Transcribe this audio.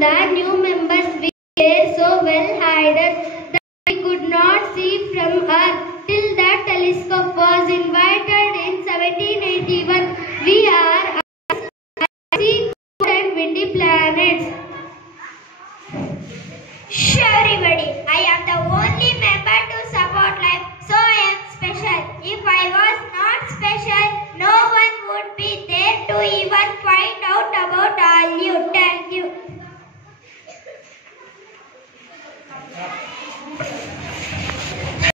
The new members were so well hidden that we could not see from Earth till the telescope was invented in 1781. We are icy, cold and windy planets. Sure, everybody, I am the only member to support life, so I am special. If I was not special, no one would be there to even